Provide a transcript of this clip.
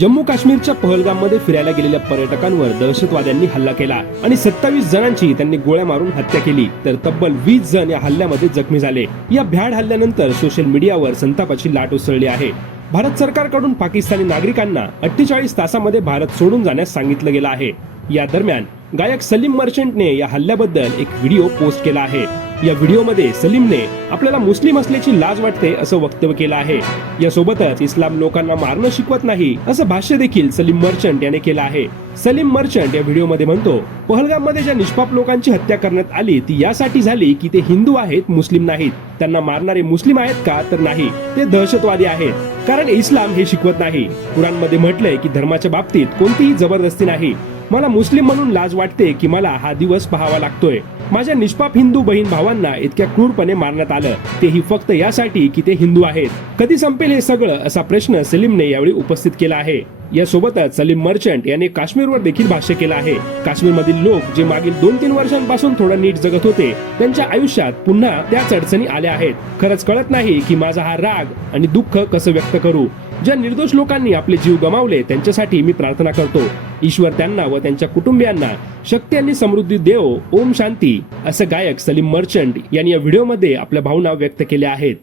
जम्मू काश्मीरच्या पहलगाममध्ये फिरायला गेलेल्या पर्यटकांवर दहशतवाद्यांनी हल्ला केला आणि सत्तावीस जणांची त्यांनी गोळ्या मारून हत्या केली. तर तब्बल वीस जण या हल्ल्यामध्ये जखमी झाले. या भ्याड हल्ल्यानंतर सोशल मीडियावर संतापाची लाट उसळली आहे. भारत सरकारकडून पाकिस्तानी नागरिकांना अठ्ठेचाळीस तासामध्ये भारत सोडून जाण्यास सांगितलं गेलं आहे. या दरम्यान गायक सलीम मर्चंटने या हल्ल्याबद्दल एक व्हिडिओ पोस्ट केला आहे. या व्हिडिओमध्ये सलीमने आपल्याला मुस्लिम असल्याची लाज वाटते असं वक्तव्य केलं आहे. यासोबतच इस्लाम लोकांना मारणं शिकवत नाही असं भाष्य देखील सलीम मर्चंट याने केलं आहे. सलीम मर्चंट या व्हिडिओमध्ये म्हणतो पहलगाममध्ये ज्या निष्पाप लोकांची हत्या करण्यात आली ती यासाठी झाली की ते हिंदू आहेत मुस्लिम नाहीत. त्यांना मारणारे मुस्लिम आहेत का तर नाही. ते दहशतवादी आहेत. कारण इस्लाम हे शिकवत नाही. कुराणमध्ये म्हटलंय की धर्माच्या बाबतीत कोणतीही जबरदस्ती नाही. मला मुस्लिम म्हणून लाज वाटते की मला हा दिवस पाहावा लागतोय. माझ्या निष्पाप हिंदू बहीण भावांना इतक्या क्रूरपणे मारण्यात आलं. तेही फक्त यासाठी की ते हिंदू आहेत. कधी संपेल हे सगळं असा प्रश्न सलीमने यावेळी उपस्थित केला आहे. यासोबतच सलीम मर्चंट यांनी काश्मीरवर देखील भाष्य केलं आहे. काश्मीरमधील लोक जे मागील दोन तीन वर्षांपासून थोडं नीट जगत होते त्यांच्या आयुष्यात पुन्हा त्याच अडचणी आल्या आहेत. खरंच कळत नाही की माझा हा राग आणि दुःख कसं व्यक्त करू. ज्या निर्दोष लोकांनी आपले जीव गमावले त्यांच्यासाठी मी प्रार्थना करतो. ईश्वर त्यांना व त्यांच्या कुटुंबियांना शक्ती आणि समृद्धी देव ओम शांती. असं गायक सलीम मर्चंट यांनी या व्हिडिओमध्ये आपल्या भावना व्यक्त केल्या आहेत.